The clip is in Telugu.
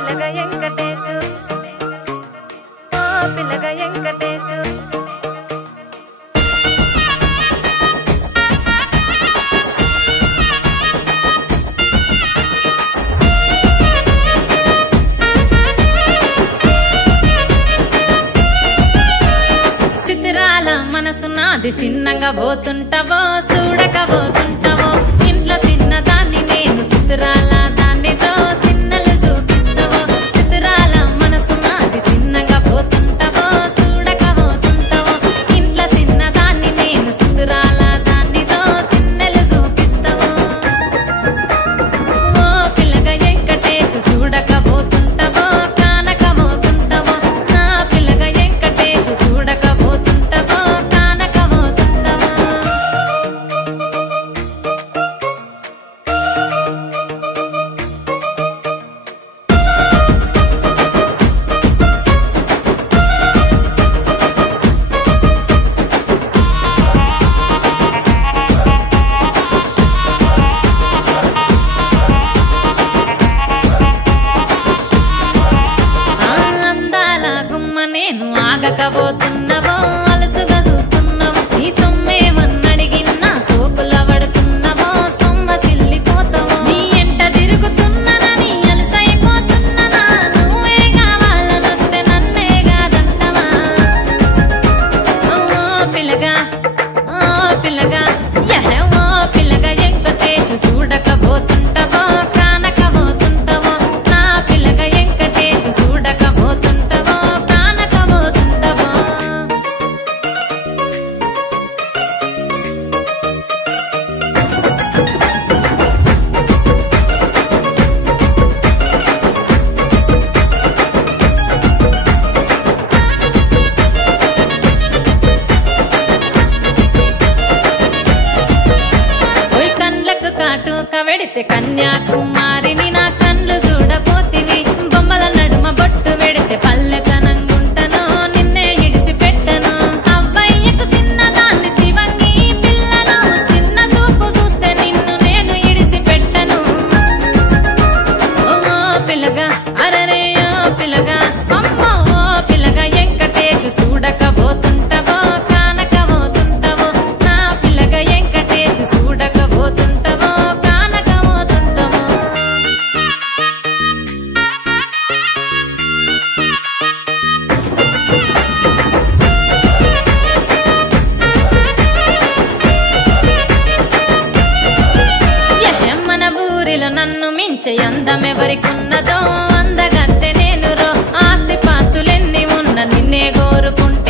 పిల్లగా వెంకటేశు ఓ పిల్లగా వెంకటేశు సితిరాల మనసు నాది చిన్నగా పోతుంటావో చూడక పోతుంటావో ఇంట్లో చిన్నదాన్ని నేను సితిరాల దానితో చిన్నలు చూపిస్తావో సితిరాల మనసు నాది చిన్నగా పోతుంటావో చూడక పోతుంటావో ఇంట్లో చిన్నదాన్ని నేను సితిరాల దానితో చిన్నలు చూపిస్తావో ఓ పిల్లగా వెంకటేశు చూడక పోతుంటావో కానక పోతుంటావో నా పిల్లగా వెంకటేశు చూడక పోతుంటావో కానక పోతుంటావో అందాల గుమ్మ నేను ఆగకపోతున్నావో అలసుగా చూస్తున్నావో నీ సొమ్మేమన్నడిగిన్నా సోకుల పడుతున్నావో సొమ్మ సిల్లిపోతావో నీ ఎంట తిరుగుతున్నానని అలసైపోతున్నానా నువ్వే కావాలనొస్తే నన్నే కాదంటవా ఓ పిల్లగా ఓ పిల్లగా వెంకటేశు చూడకపోతుంటావో కానకపోతుంటావో నా పిల్లగా వెంకటేశు చూడకపోతుంటావో కానకపోతుంటావో ఓయ్ కండ్లకు కాటుక వెడితే కన్యాకుమారిని నా కండ్లు చూడపోతివి బొమ్మల నడుమ బొట్టు వెడితే పల్లెతనంగుంటను నిన్నే ఇడిసి పెట్టను అవ్వయ్యకు చిన్నదాన్ని శివంగి పిల్లను చిన్న చూపు చూస్తే నిన్ను నేను ఇడిసి పెట్టను ఓ పిల్లగా అరరే ఓ పిల్లగా అమ్మో ఓ పిల్లగా వెంకటేశు చూడకపోతుంటావో కానకపోతుంటావో నా పిల్లగా వెంకటేశు చూడకపోతుంటావో కానకపోతుంటావో మన ఊరిలో నన్ను మించే అందమెవరికున్నదో అందగత్తె నేను రో ఆస్తి పాస్తులెన్ని ఉన్న నిన్నే కోరుకుంటే